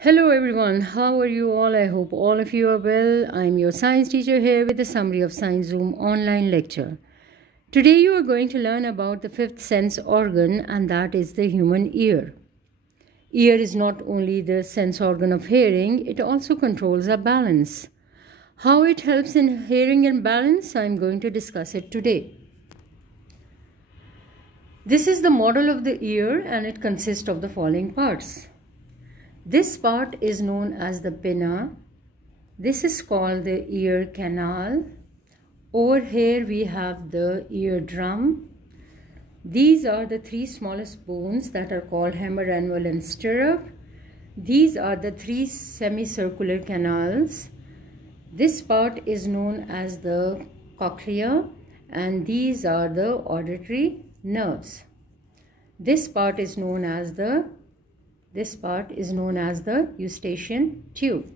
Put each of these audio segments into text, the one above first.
Hello everyone, how are you all? I hope all of you are well. I'm your science teacher here with a summary of Science Zoom online lecture. Today you are going to learn about the fifth sense organ, and that is the human ear. Ear is not only the sense organ of hearing, it also controls our balance. How it helps in hearing and balance, I'm going to discuss it today. This is the model of the ear and it consists of the following parts. This part is known as the pinna. This is called the ear canal. Over here we have the eardrum. These are the three smallest bones that are called hammer, anvil and stirrup. These are the three semicircular canals. This part is known as the cochlea, and these are the auditory nerves. This part is known as the eustachian tube.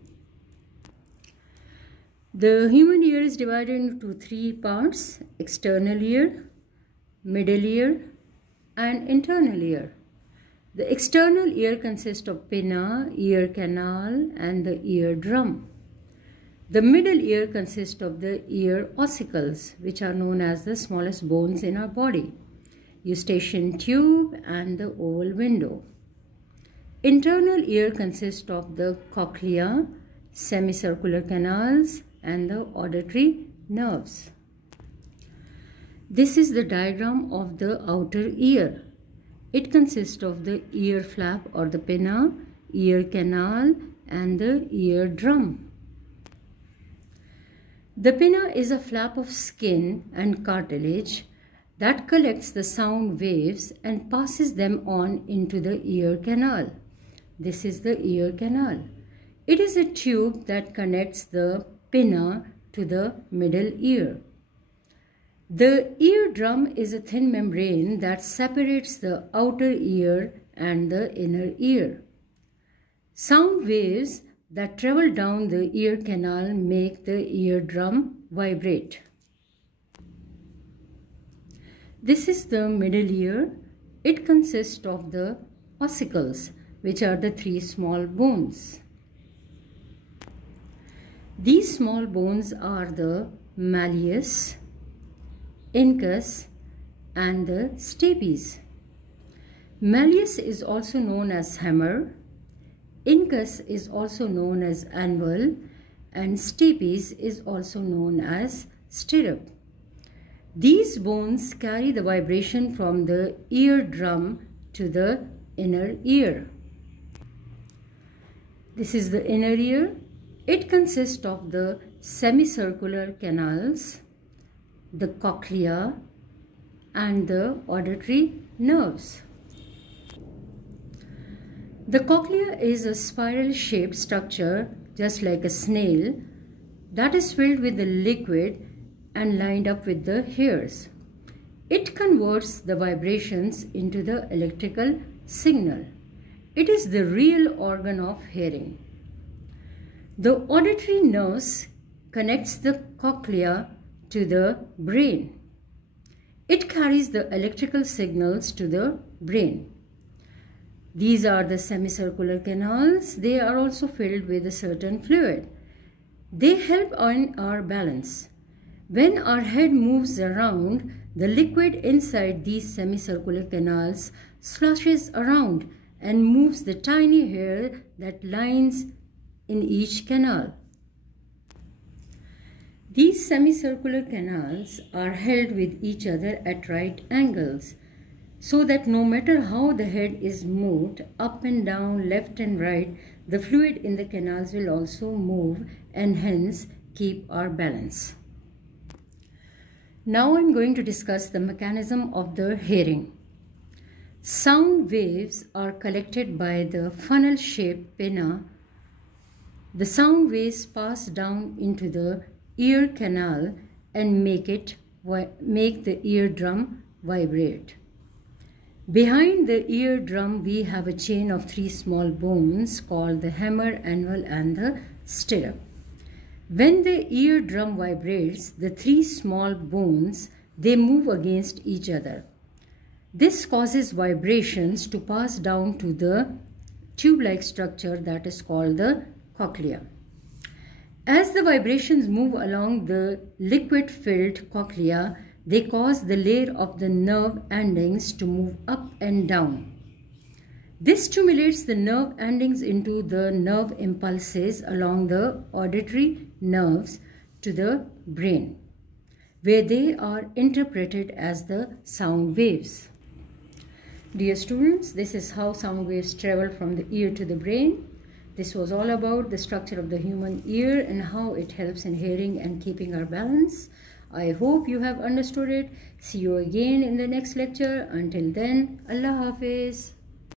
The human ear is divided into three parts: external ear, middle ear, and internal ear. The external ear consists of pinna, ear canal, and the eardrum. The middle ear consists of the ear ossicles, which are known as the smallest bones in our body, eustachian tube, and the oval window. Internal ear consists of the cochlea, semicircular canals, and the auditory nerves. This is the diagram of the outer ear. It consists of the ear flap or the pinna, ear canal, and the eardrum. The pinna is a flap of skin and cartilage that collects the sound waves and passes them on into the ear canal. This is the ear canal. It is a tube that connects the pinna to the middle ear. The eardrum is a thin membrane that separates the outer ear and the inner ear. Sound waves that travel down the ear canal make the eardrum vibrate. This is the middle ear. It consists of the ossicles, which are the three small bones. These small bones are the malleus, incus, and the stapes. Malleus is also known as hammer, incus is also known as anvil, and stapes is also known as stirrup. These bones carry the vibration from the eardrum to the inner ear. This is the inner ear. It consists of the semicircular canals, the cochlea, and the auditory nerves. The cochlea is a spiral-shaped structure, just like a snail, that is filled with the liquid and lined up with the hairs. It converts the vibrations into the electrical signal. It is the real organ of hearing. The auditory nerves connects the cochlea to the brain. It carries the electrical signals to the brain. These are the semicircular canals. They are also filled with a certain fluid. They help on our balance. When our head moves around, the liquid inside these semicircular canals slushes around and moves the tiny hair that lines in each canal. These semicircular canals are held with each other at right angles, so that no matter how the head is moved up and down, left and right, the fluid in the canals will also move and hence keep our balance. Now I'm going to discuss the mechanism of the hearing. Sound waves are collected by the funnel-shaped pinna. The sound waves pass down into the ear canal and make the eardrum vibrate. Behind the eardrum we have a chain of three small bones called the hammer, anvil, and the stirrup. When the eardrum vibrates, the three small bones, they move against each other. This causes vibrations to pass down to the tube-like structure that is called the cochlea. As the vibrations move along the liquid-filled cochlea, they cause the layer of the nerve endings to move up and down. This stimulates the nerve endings into the nerve impulses along the auditory nerves to the brain, where they are interpreted as the sound waves. Dear students, this is how sound waves travel from the ear to the brain. This was all about the structure of the human ear and how it helps in hearing and keeping our balance. I hope you have understood it. See you again in the next lecture. Until then, Allah Hafiz.